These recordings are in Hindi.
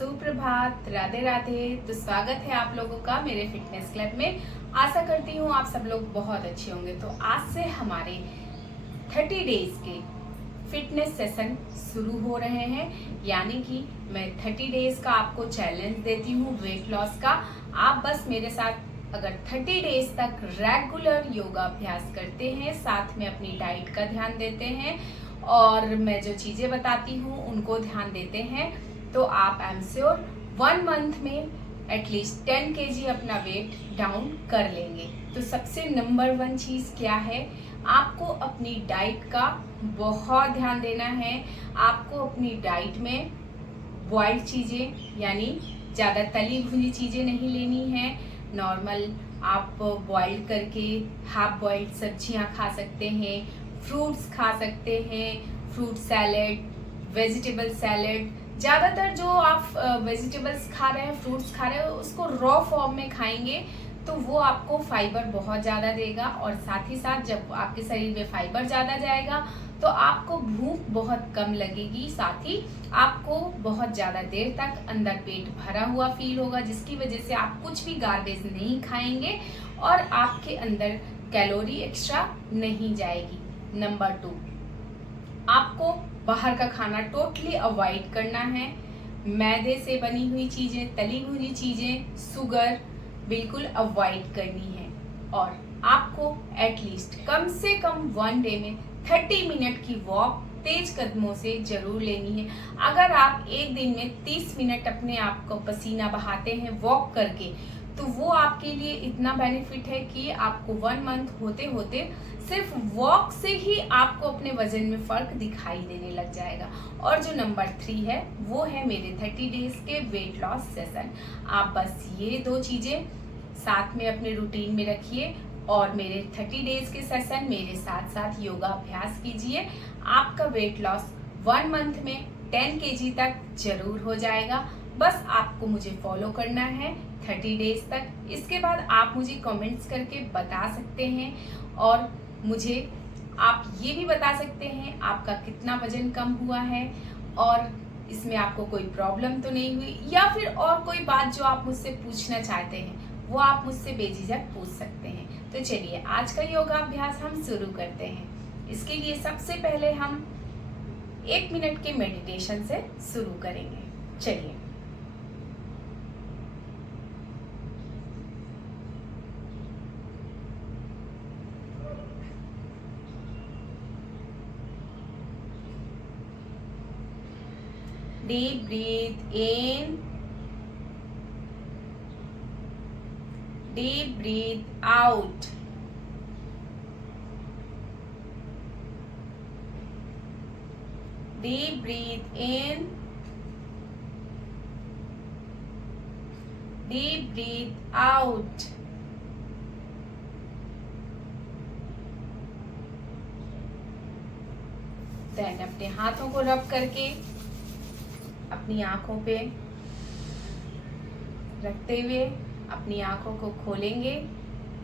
सुप्रभात, राधे राधे। तो स्वागत है आप लोगों का मेरे फिटनेस क्लब में। आशा करती हूँ आप सब लोग बहुत अच्छे होंगे। तो आज से हमारे 30 डेज के फिटनेस सेशन शुरू हो रहे हैं, यानी कि मैं 30 डेज का आपको चैलेंज देती हूँ वेट लॉस का। आप बस मेरे साथ अगर 30 डेज तक रेगुलर योगा अभ्यास करते हैं, साथ में अपनी डाइट का ध्यान देते हैं और मैं जो चीज़ें बताती हूँ उनको ध्यान देते हैं, तो आप आई एम श्योर 1 मंथ में एटलीस्ट 10 kg अपना वेट डाउन कर लेंगे। तो सबसे नंबर 1 चीज़ क्या है, आपको अपनी डाइट का बहुत ध्यान देना है। आपको अपनी डाइट में बॉइल्ड चीज़ें यानी ज़्यादा तली भुनी चीज़ें नहीं लेनी है। नॉर्मल आप बॉइल्ड करके हाफ बॉइल्ड सब्जियां खा सकते हैं, फ्रूट्स खा सकते हैं, फ्रूट सैलेड, वेजिटेबल सैलेड। ज़्यादातर जो आप वेजिटेबल्स खा रहे हैं, फ्रूट्स खा रहे हैं, उसको रॉ फॉर्म में खाएंगे तो वो आपको फाइबर बहुत ज़्यादा देगा। और साथ ही साथ जब आपके शरीर में फाइबर ज़्यादा जाएगा तो आपको भूख बहुत कम लगेगी, साथ ही आपको बहुत ज़्यादा देर तक अंदर पेट भरा हुआ फील होगा, जिसकी वजह से आप कुछ भी गार्बेज नहीं खाएंगे और आपके अंदर कैलोरी एक्स्ट्रा नहीं जाएगी। नंबर 2, आपको बाहर का खाना टोटली अवॉइड करना है। मैदे से बनी हुई चीज़ें, तली भुनी चीज़ें, शुगर बिल्कुल अवॉइड करनी है। और आपको एटलीस्ट कम से कम 1 डे में 30 मिनट की वॉक तेज कदमों से जरूर लेनी है। अगर आप एक दिन में 30 मिनट अपने आप को पसीना बहाते हैं वॉक करके, तो वो आपके लिए इतना बेनिफिट है कि आपको 1 मंथ होते होते सिर्फ वॉक से ही आपको अपने वजन में फर्क दिखाई देने लग जाएगा। और जो नंबर 3 है वो है मेरे 30 डेज के वेट लॉस सेशन। आप बस ये 2 चीज़ें साथ में अपने रूटीन में रखिए और मेरे 30 डेज के सेशन मेरे साथ साथ योगा अभ्यास कीजिए। आपका वेट लॉस 1 मंथ में 10 kg तक जरूर हो जाएगा। बस आपको मुझे फॉलो करना है 30 डेज तक। इसके बाद आप मुझे कमेंट्स करके बता सकते हैं और मुझे आप ये भी बता सकते हैं आपका कितना वजन कम हुआ है और इसमें आपको कोई प्रॉब्लम तो नहीं हुई, या फिर और कोई बात जो आप मुझसे पूछना चाहते हैं वो आप मुझसे बेझिझक पूछ सकते हैं। तो चलिए आज का योगा अभ्यास हम शुरू करते हैं। इसके लिए सबसे पहले हम 1 मिनट के मेडिटेशन से शुरू करेंगे। चलिए, deep breathe in, deep breathe out. Deep breathe in, deep breathe out. Then अपने हाथों को रब करके अपनी आंखों पे रखते हुए अपनी आंखों को खोलेंगे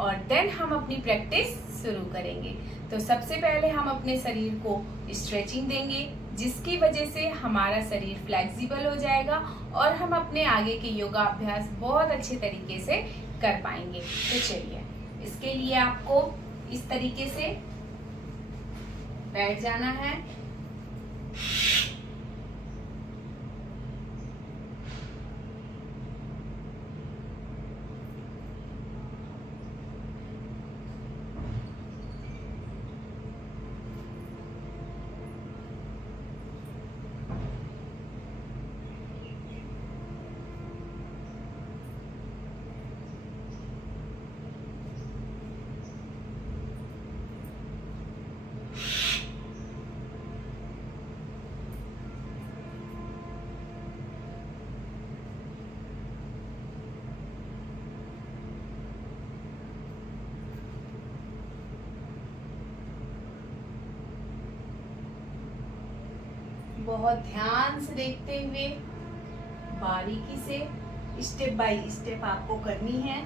और देन हम अपनी प्रैक्टिस शुरू करेंगे। तो सबसे पहले हम अपने शरीर को स्ट्रेचिंग देंगे, जिसकी वजह से हमारा शरीर फ्लेक्सिबल हो जाएगा और हम अपने आगे के योगा अभ्यास बहुत अच्छे तरीके से कर पाएंगे। तो चलिए, इसके लिए आपको इस तरीके से बैठ जाना है। बहुत ध्यान से देखते हुए बारीकी से स्टेप बाय स्टेप आपको करनी है।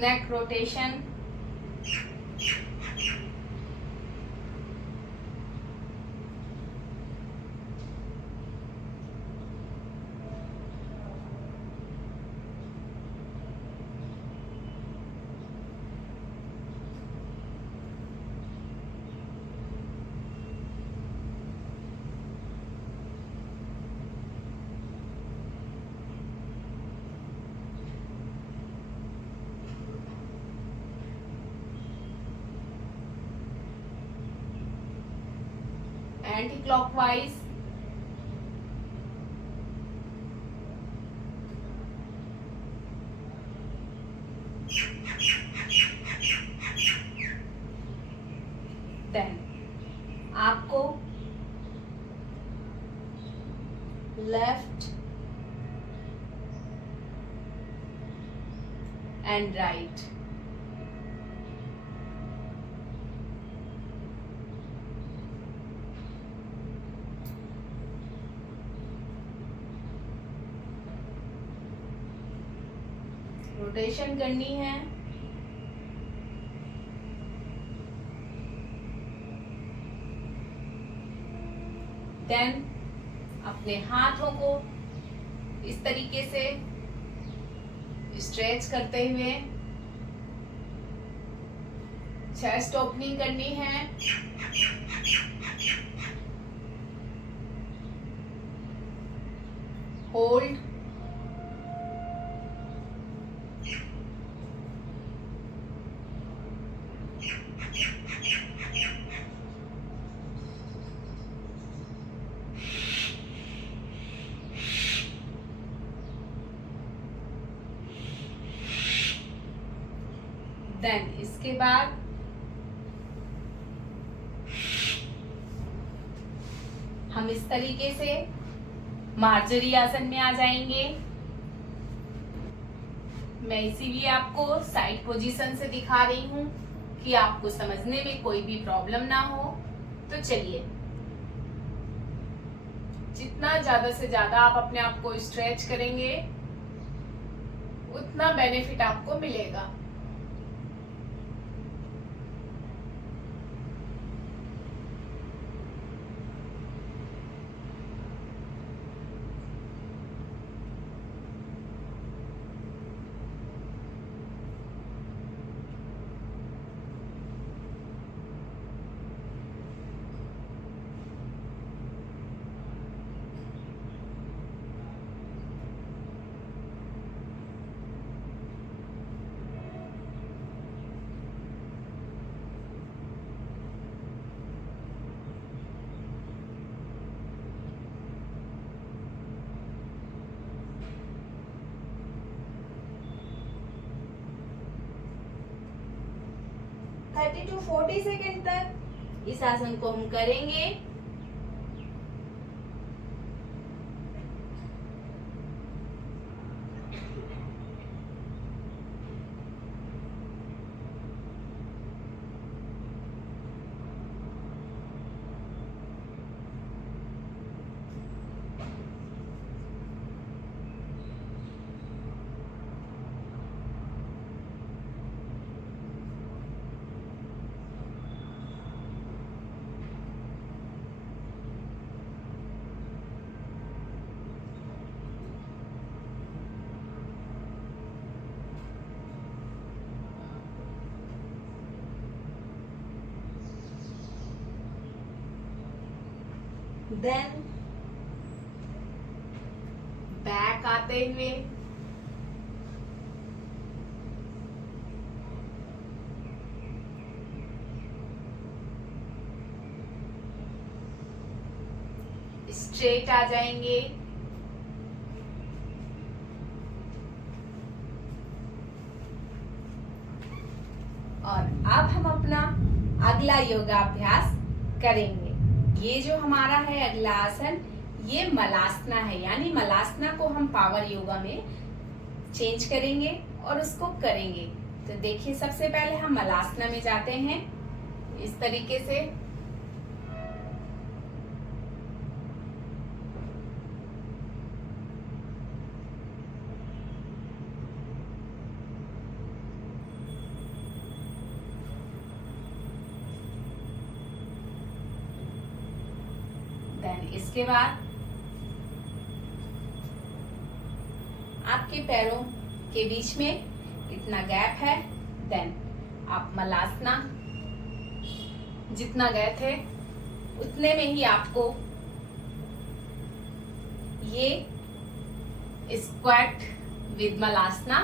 neck rotation, anti-clockwise, then आपको लेफ्ट एंड राइट रोटेशन करनी है। देन अपने हाथों को इस तरीके से स्ट्रेच करते हुए चेस्ट ओपनिंग करनी है। होल्ड, देन इसके बाद हम इस तरीके से मार्जरी आसन में आ जाएंगे। मैं इसीलिए आपको साइड पोजीशन से दिखा रही हूँ कि आपको समझने में कोई भी प्रॉब्लम ना हो। तो चलिए, जितना ज्यादा से ज्यादा आप अपने आप को स्ट्रेच करेंगे उतना बेनिफिट आपको मिलेगा। थर्टी टू 40 सेकेंड तक इस आसन को हम करेंगे। देन बैक आते हुए स्ट्रेट आ जाएंगे। और अब हम अपना अगला योगाभ्यास करेंगे। ये जो हमारा है अगला आसन, ये मलासना है, यानी मलासना को हम पावर योगा में चेंज करेंगे और उसको करेंगे। तो देखिए, सबसे पहले हम मलासना में जाते हैं इस तरीके से। इसके बाद आपके पैरों के बीच में इतना गैप है, देन आप मलासना जितना गए थे उतने में ही आपको ये स्क्वाट विद मलासना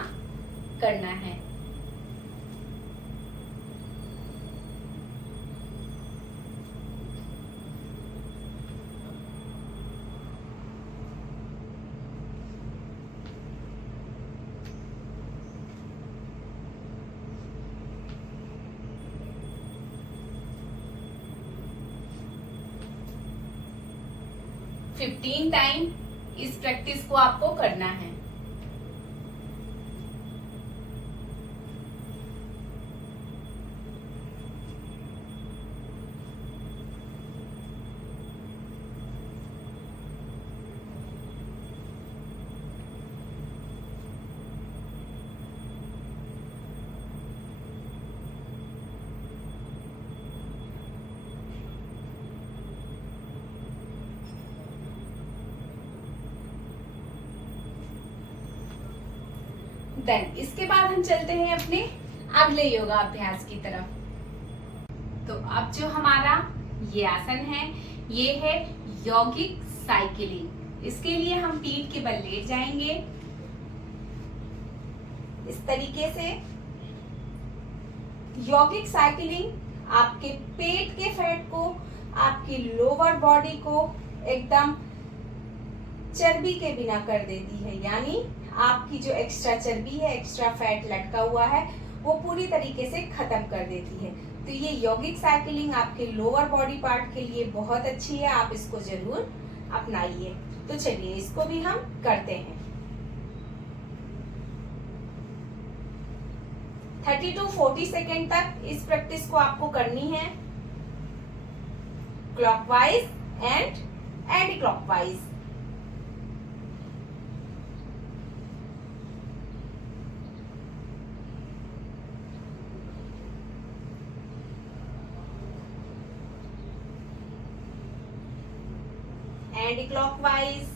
करना है। फिफ्टीन टाइम इस प्रैक्टिस को आपको करना है। देन इसके बाद हम चलते हैं अपने अगले योगा अभ्यास की तरफ। तो अब जो हमारा ये आसन है ये है यौगिक साइकिलिंग। इसके लिए हम पीठ के बल लेट जाएंगे इस तरीके से। यौगिक साइकिलिंग आपके पेट के फैट को, आपकी लोअर बॉडी को एकदम चर्बी के बिना कर देती है, यानी आपकी जो एक्स्ट्रा चर्बी है, एक्स्ट्रा फैट लटका हुआ है, वो पूरी तरीके से खत्म कर देती है। तो ये यौगिक साइकिलिंग आपके लोअर बॉडी पार्ट के लिए बहुत अच्छी है, आप इसको जरूर अपनाइए। तो चलिए इसको भी हम करते हैं। 30 to 40 सेकेंड तक इस प्रैक्टिस को आपको करनी है, clockwise and anti clockwise. Anti clockwise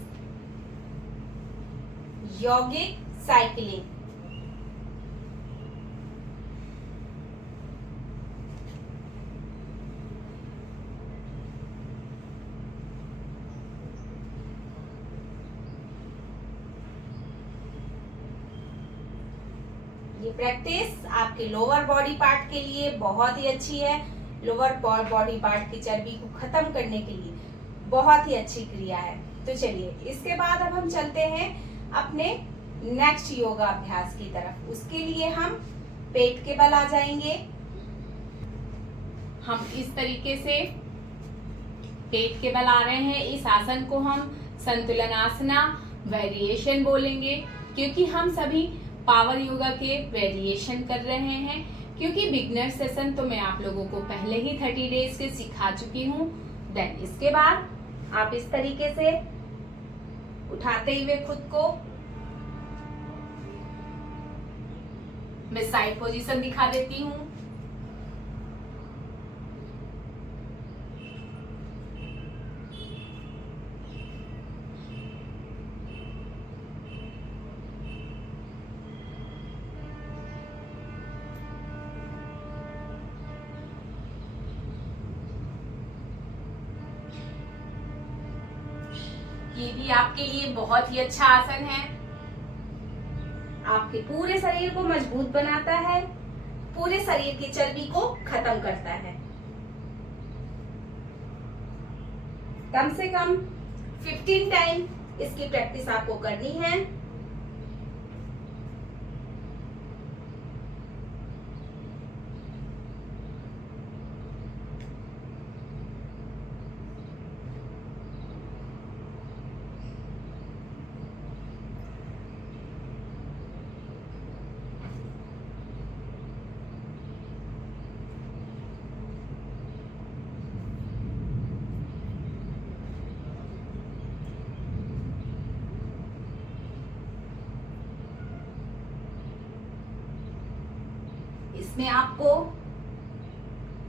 यौगिक साइकिलिंग। ये प्रैक्टिस आपके लोअर बॉडी पार्ट के लिए बहुत ही अच्छी है। लोअर बॉडी पार्ट की चर्बी को खत्म करने के लिए बहुत ही अच्छी क्रिया है। तो चलिए इसके बाद अब हम चलते हैं अपने नेक्स्ट योगा अभ्यास की तरफ। उसके लिए हम पेट के बल आ जाएंगे। हम इस तरीके से पेट के बल आ रहे हैं। इस आसन को हम संतुलनासना वेरिएशन बोलेंगे, क्योंकि हम सभी पावर योगा के वेरिएशन कर रहे हैं। क्योंकि बिगनर सेशन तो मैं आप लोगों को पहले ही 30 डेज के सिखा चुकी हूँ। देन इसके बाद आप इस तरीके से उठाते हुए खुद को, मैं साइड पोजीशन दिखा देती हूँ। ये भी आपके लिए बहुत ही अच्छा आसन है। आपके पूरे शरीर को मजबूत बनाता है, पूरे शरीर की चर्बी को खत्म करता है। कम से कम 15 टाइम इसकी प्रैक्टिस आपको करनी है। इसमें आपको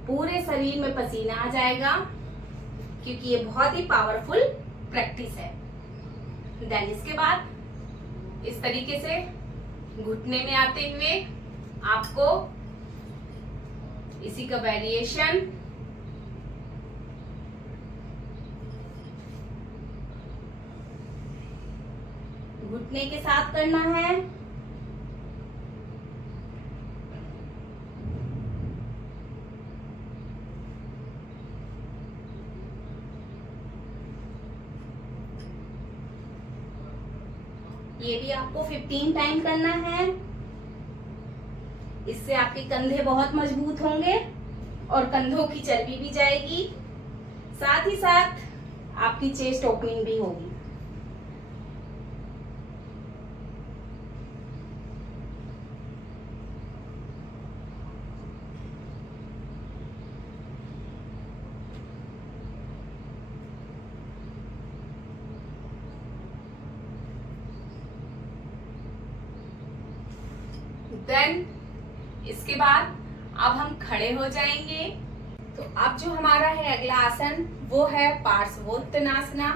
पूरे शरीर में पसीना आ जाएगा। क्योंकि ये बहुत ही पावरफुल प्रैक्टिस है। देन इसके बाद इस तरीके से घुटने में आते हुए आपको इसी का वेरिएशन घुटने के साथ करना है। ये भी आपको 15 टाइम करना है। इससे आपके कंधे बहुत मजबूत होंगे और कंधों की चर्बी भी जाएगी, साथ ही साथ आपकी चेस्ट ओपनिंग भी होगी। देन इसके बाद अब हम खड़े हो जाएंगे। तो अब जो हमारा है अगला आसन वो है पार्श्वोत्तानासना।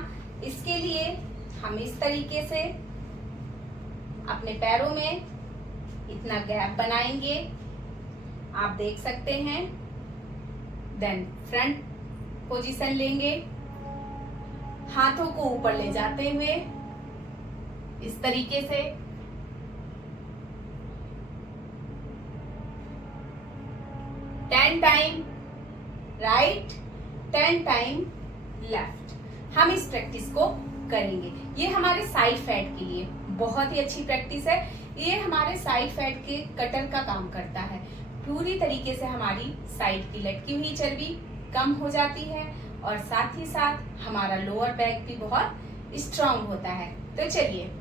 इसके लिए हम इस तरीके से अपने पैरों में इतना गैप बनाएंगे, आप देख सकते हैं। देन फ्रंट पोजीशन लेंगे, हाथों को ऊपर ले जाते हुए इस तरीके से 10 टाइम राइट, 10 टाइम लेफ्ट। हम इस प्रैक्टिस को करेंगे। ये हमारे साइड फैट के लिए बहुत ही अच्छी प्रैक्टिस है। ये हमारे साइड फैट के कटर का काम करता है। पूरी तरीके से हमारी साइड की लटकी हुई चर्बी कम हो जाती है और साथ ही साथ हमारा लोअर बैक भी बहुत स्ट्रांग होता है। तो चलिए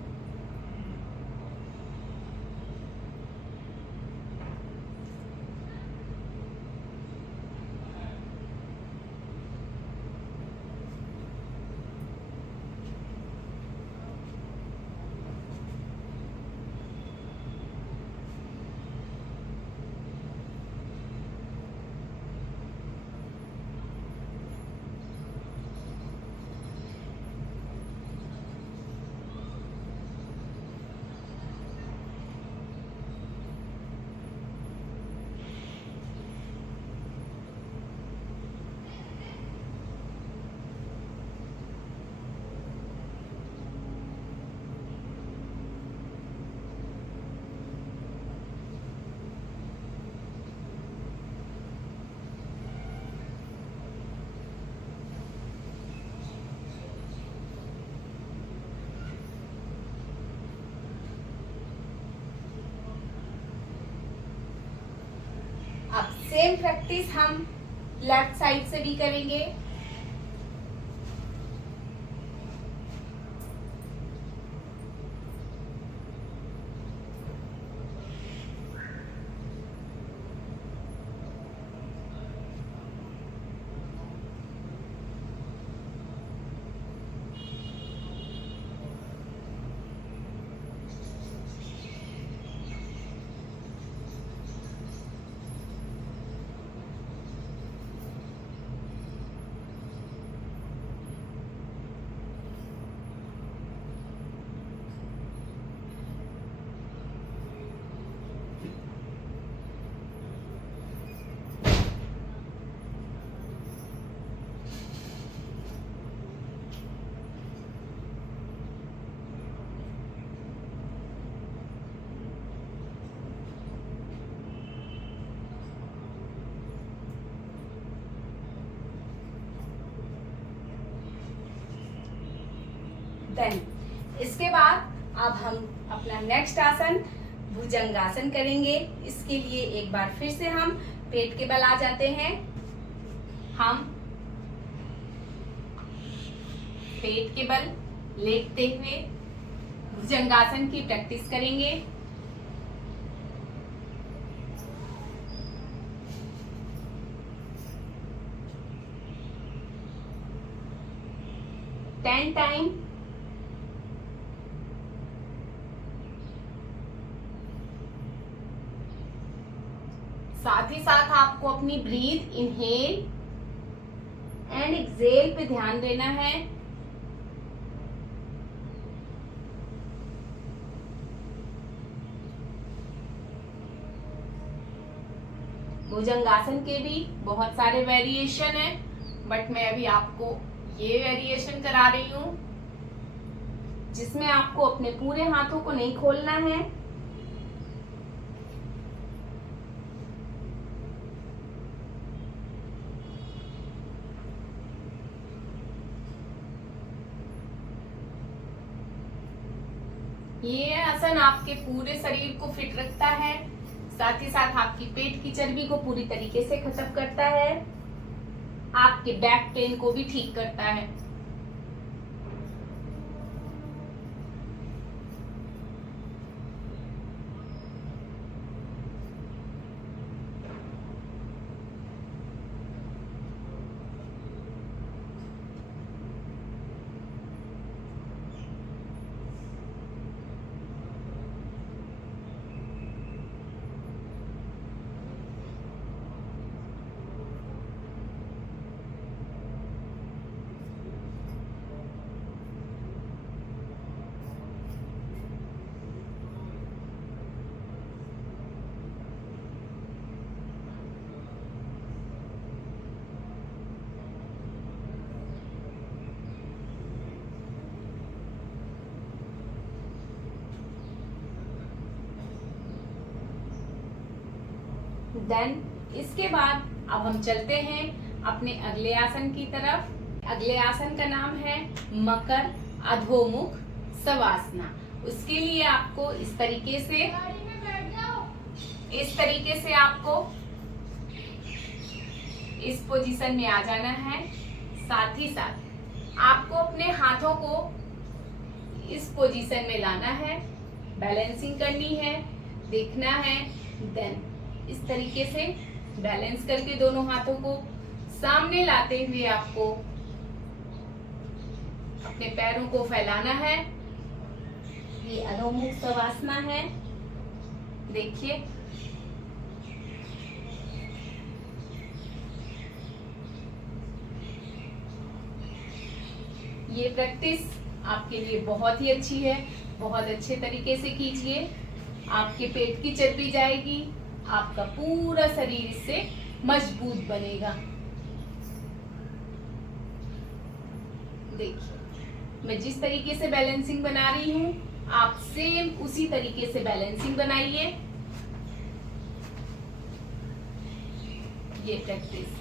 अब सेम प्रैक्टिस हम लेफ्ट साइड से भी करेंगे। देन इसके बाद अब हम अपना नेक्स्ट आसन भुजंगासन करेंगे। इसके लिए एक बार फिर से हम पेट के बल आ जाते हैं। हम पेट के बल लेटते हुए भुजंगासन की प्रैक्टिस करेंगे। टेन टाइम साथ ही साथ आपको अपनी breath inhale and and exhale पे ध्यान देना है। भुजंगासन के भी बहुत सारे वेरिएशन है, बट मैं अभी आपको ये वेरिएशन करा रही हूं जिसमें आपको अपने पूरे हाथों को नहीं खोलना है। ये आसन आपके पूरे शरीर को फिट रखता है, साथ ही साथ आपकी पेट की चर्बी को पूरी तरीके से खत्म करता है, आपके बैक पेन को भी ठीक करता है। देन इसके बाद अब हम चलते हैं अपने अगले आसन की तरफ। अगले आसन का नाम है मकर अधोमुख शवासना। उसके लिए आपको इस तरीके से आपको इस पोजीशन में आ जाना है। साथ ही साथ आपको अपने हाथों को इस पोजीशन में लाना है, बैलेंसिंग करनी है, देखना है। देन इस तरीके से बैलेंस करके दोनों हाथों को सामने लाते हुए आपको अपने पैरों को फैलाना है। ये अधोमुख शवासना है। देखिए, ये प्रैक्टिस आपके लिए बहुत ही अच्छी है। बहुत अच्छे तरीके से कीजिए, आपके पेट की चर्बी जाएगी, आपका पूरा शरीर इससे मजबूत बनेगा। देखिए, मैं जिस तरीके से बैलेंसिंग बना रही हूँ, आप सेम उसी तरीके से बैलेंसिंग बनाइए। ये प्रैक्टिस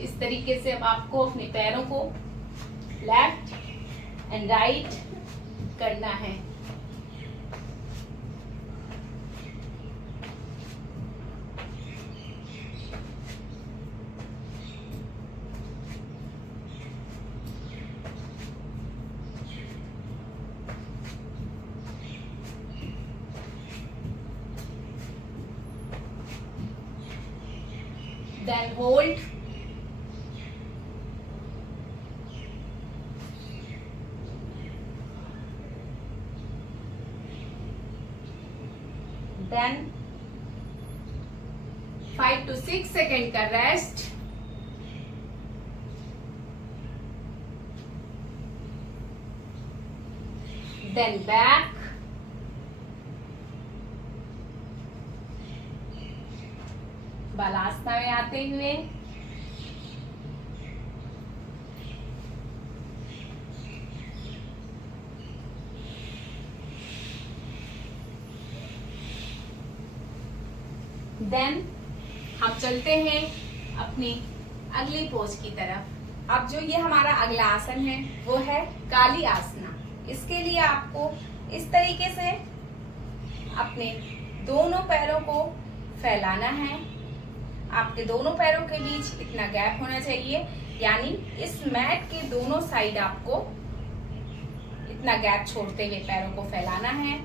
इस तरीके से अब आपको अपने पैरों को लेफ्ट एंड राइट करना है। Then hold. Then 5 to 6 second का रेस्ट। Then back. बालासना में आते हुए देन हम चलते हैं अपनी अगली पोज की तरफ। अब जो ये हमारा अगला आसन है वो है काली आसना। इसके लिए आपको इस तरीके से अपने दोनों पैरों को फैलाना है। आपके दोनों पैरों के बीच इतना गैप होना चाहिए, यानी इस मैट के दोनों साइड आपको इतना गैप छोड़ते हुए पैरों को फैलाना है।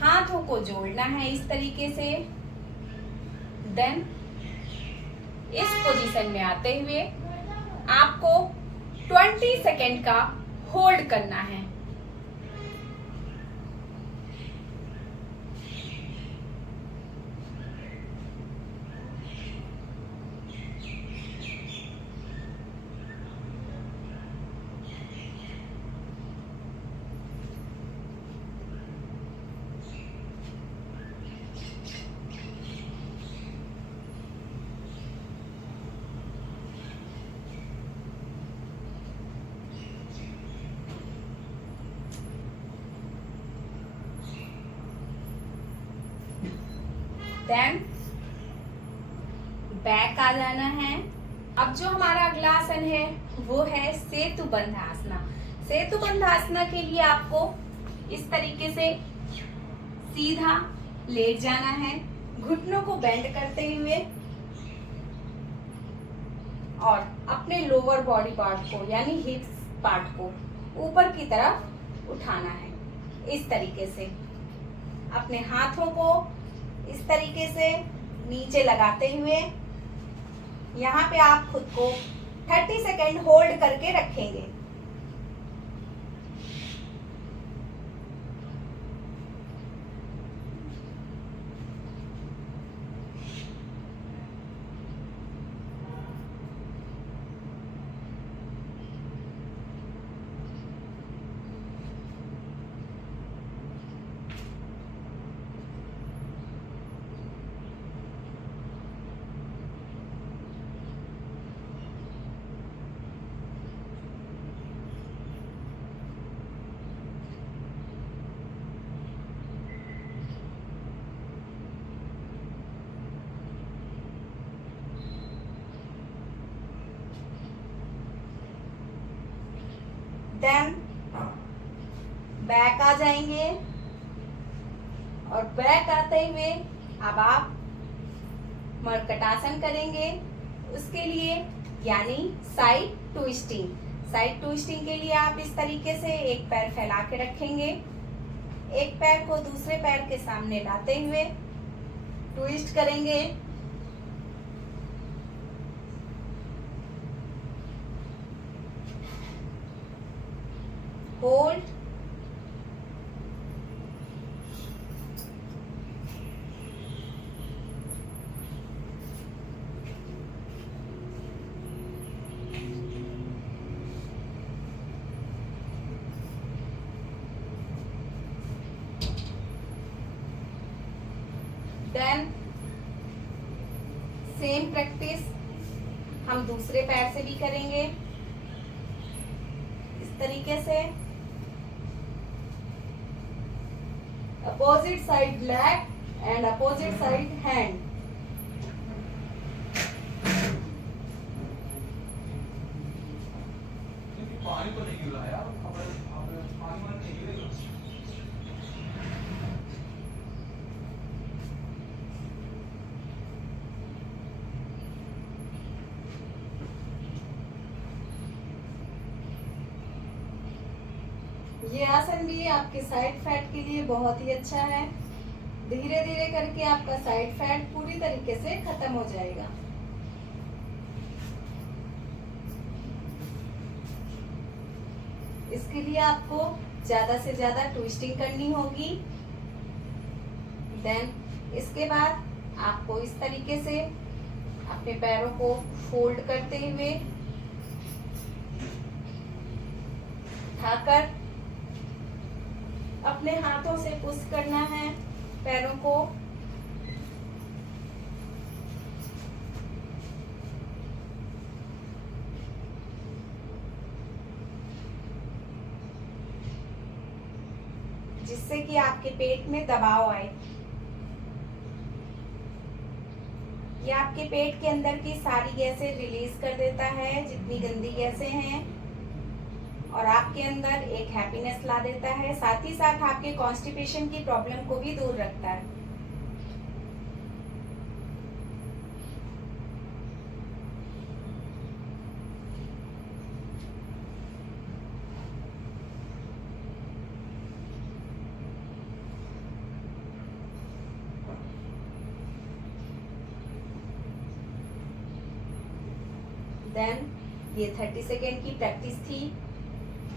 हाथों को जोड़ना है इस तरीके से। देन इस पोजीशन में आते हुए आपको 20 सेकेंड का होल्ड करना है। देन बैक आ जाना है। अब जो हमारा अगला आसन है वो है सेतुबंध आसना। सेतुबंध आसना के लिए आपको इस तरीके से सीधा लेट जाना है, घुटनों को बेंड करते हुए और अपने लोअर बॉडी पार्ट को यानी हिप्स पार्ट को ऊपर की तरफ उठाना है। इस तरीके से अपने हाथों को इस तरीके से नीचे लगाते हुए यहाँ पे आप खुद को 30 सेकेंड होल्ड करके रखेंगे। देन बैक आ जाएंगे और बैक आते हुए अब आप मर्कटासन करेंगे। उसके लिए यानी साइड ट्विस्टिंग। साइड ट्विस्टिंग के लिए आप इस तरीके से एक पैर फैला के रखेंगे, एक पैर को दूसरे पैर के सामने लाते हुए ट्विस्ट करेंगे। होल्ड, देन सेम प्रैक्टिस हम दूसरे पैर से भी करेंगे इस तरीके से। Opposite side leg and opposite side hand. पानी तो नहीं गिरा यार, पानी वानी नहीं गिरेगा। ये आसन भी आपके साइड फैट के लिए बहुत ही अच्छा है। धीरे धीरे करके आपका साइड फैट पूरी तरीके से खत्म हो जाएगा। इसके लिए आपको ज्यादा से ज्यादा ट्विस्टिंग करनी होगी। देन इसके बाद आपको इस तरीके से अपने पैरों को फोल्ड करते हुए उठाकर अपने हाथों से पुश करना है पैरों को। जिससे कि आपके पेट में दबाव आए। ये आपके पेट के अंदर की सारी गैसें रिलीज कर देता है, जितनी गंदी गैसें हैं, और आपके अंदर एक हैप्पीनेस ला देता है। साथ ही साथ आपके कॉन्स्टिपेशन की प्रॉब्लम को भी दूर रखता है। देन ये 30 सेकेंड की प्रैक्टिस थी।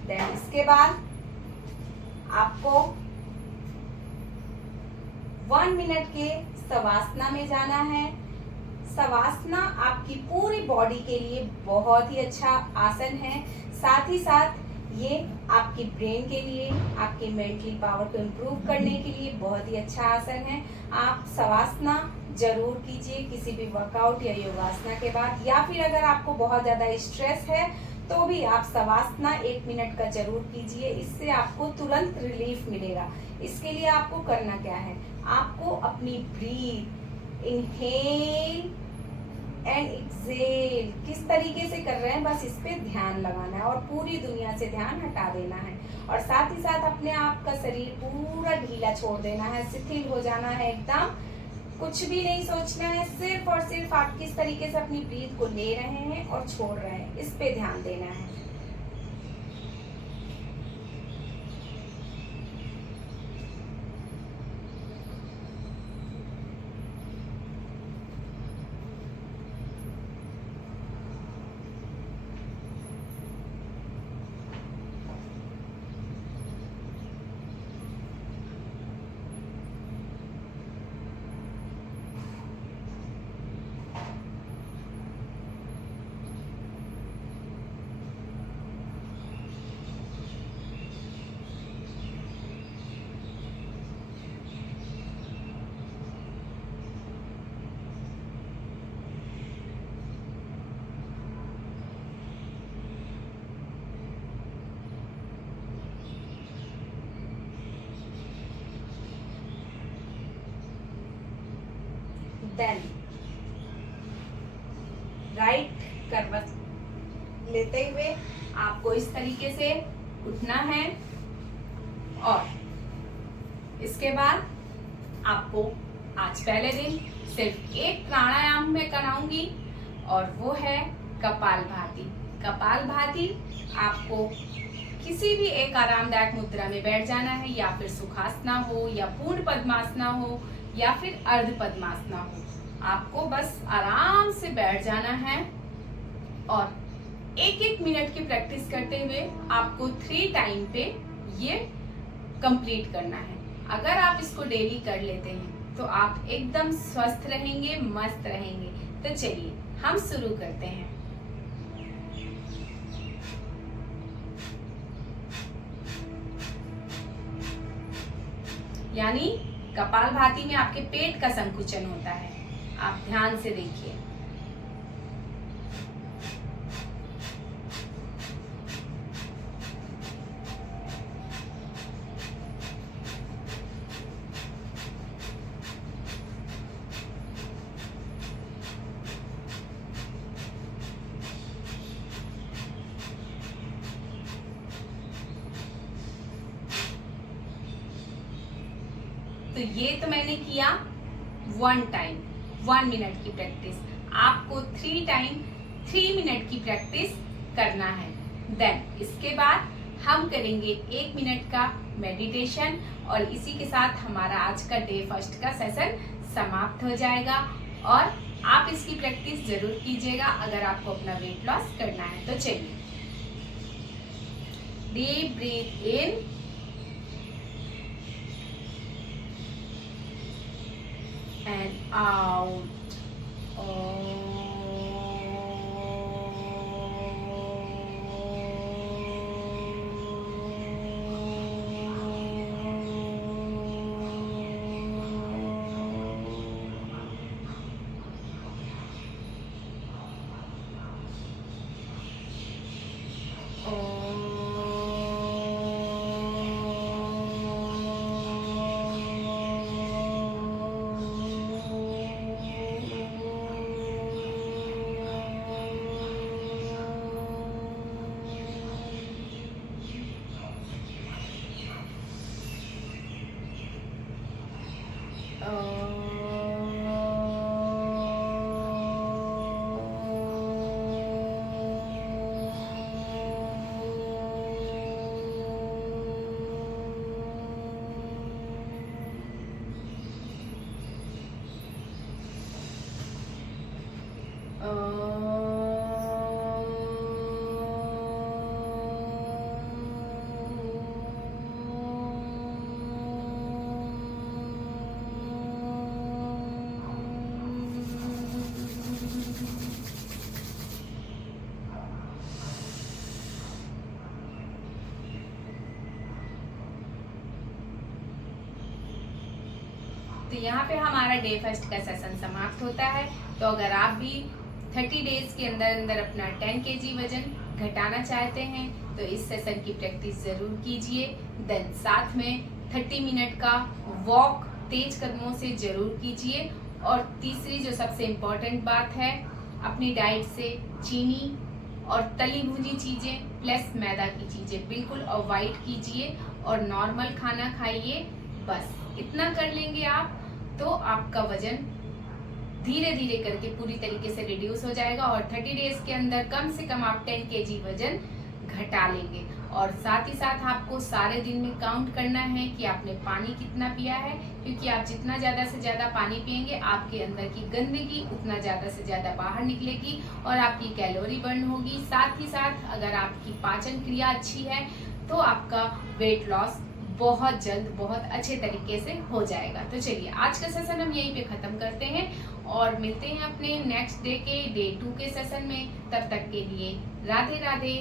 देन इसके बाद आपको 1 मिनट के शवासना में जाना है। शवासना आपकी पूरी बॉडी के लिए बहुत ही अच्छा आसन है। साथ ही साथ ये आपकी ब्रेन के लिए, आपकी मेंटली पावर को इम्प्रूव करने के लिए बहुत ही अच्छा आसन है। आप शवासना जरूर कीजिए किसी भी वर्कआउट या योगासना के बाद, या फिर अगर आपको बहुत ज्यादा स्ट्रेस है तो भी आप शवासना 1 मिनट का जरूर कीजिए। इससे आपको तुरंत रिलीफ मिलेगा। इसके लिए आपको करना क्या है, आपको अपनी ब्रीथ इनहेल एंड एक्सेल। किस तरीके से कर रहे हैं, बस इस पे ध्यान लगाना है और पूरी दुनिया से ध्यान हटा देना है। और साथ ही साथ अपने आप का शरीर पूरा ढीला छोड़ देना है, शिथिल हो जाना है एकदम। कुछ भी नहीं सोचना है, सिर्फ और सिर्फ आप किस तरीके से अपनी ब्रीथ को ले रहे हैं और छोड़ रहे हैं, इस पे ध्यान देना है। देन राइट करवट लेते हुए आपको इस तरीके से उठना है और इसके बाद आपको आज पहले दिन सिर्फ एक प्राणायाम में कराऊंगी और वो है कपालभाति। कपालभाति आपको किसी भी एक आरामदायक मुद्रा में बैठ जाना है, या फिर सुखासना हो या पूर्ण पद्मासना हो या फिर अर्ध पद्मासना हो। आपको बस आराम से बैठ जाना है और एक एक मिनट की प्रैक्टिस करते हुए आपको 3 टाइम पे ये कंप्लीट करना है। अगर आप इसको डेली कर लेते हैं तो आप एकदम स्वस्थ रहेंगे, मस्त रहेंगे। तो चलिए हम शुरू करते हैं। यानी कपालभाति में आपके पेट का संकुचन होता है, आप ध्यान से देखिए। तो ये तो मैंने किया 1 टाइम 1 मिनट की प्रैक्टिस। आपको 3 टाइम 3 मिनट की प्रैक्टिस करना है। देन इसके बाद हम करेंगे 1 मिनट का मेडिटेशन और इसी के साथ हमारा आज का डे फर्स्ट का सेशन समाप्त हो जाएगा। और आप इसकी प्रैक्टिस जरूर कीजिएगा अगर आपको अपना वेट लॉस करना है। तो चलिए, deep breath in and out. तो यहाँ पे हमारा डे फर्स्ट का सेशन समाप्त होता है। तो अगर आप भी 30 डेज के अंदर अंदर अपना 10 kg वजन घटाना चाहते हैं तो इस सेशन की प्रैक्टिस जरूर कीजिए। देन साथ में 30 मिनट का वॉक तेज कदमों से जरूर कीजिए और तीसरी जो सबसे इम्पोर्टेंट बात है, अपनी डाइट से चीनी और तली भुनी चीजें प्लस मैदा की चीजें बिल्कुल अवॉइड कीजिए और नॉर्मल खाना खाइए। बस इतना कर लेंगे आप तो आपका वजन धीरे धीरे करके पूरी तरीके से रिड्यूस हो जाएगा और 30 डेज के अंदर कम से कम आप 10 kg वजन घटा लेंगे। और साथ ही साथ आपको सारे दिन में काउंट करना है कि आपने पानी कितना पिया है, क्योंकि आप जितना ज़्यादा से ज़्यादा पानी पिएंगे आपके अंदर की गंदगी उतना ज़्यादा से ज़्यादा बाहर निकलेगी और आपकी कैलोरी बर्न होगी। साथ ही साथ अगर आपकी पाचन क्रिया अच्छी है तो आपका वेट लॉस बहुत जल्द बहुत अच्छे तरीके से हो जाएगा। तो चलिए आज का सेशन हम यहीं पे ख़त्म करते हैं और मिलते हैं अपने नेक्स्ट डे के डे 2 के सेशन में। तब तक के लिए राधे राधे।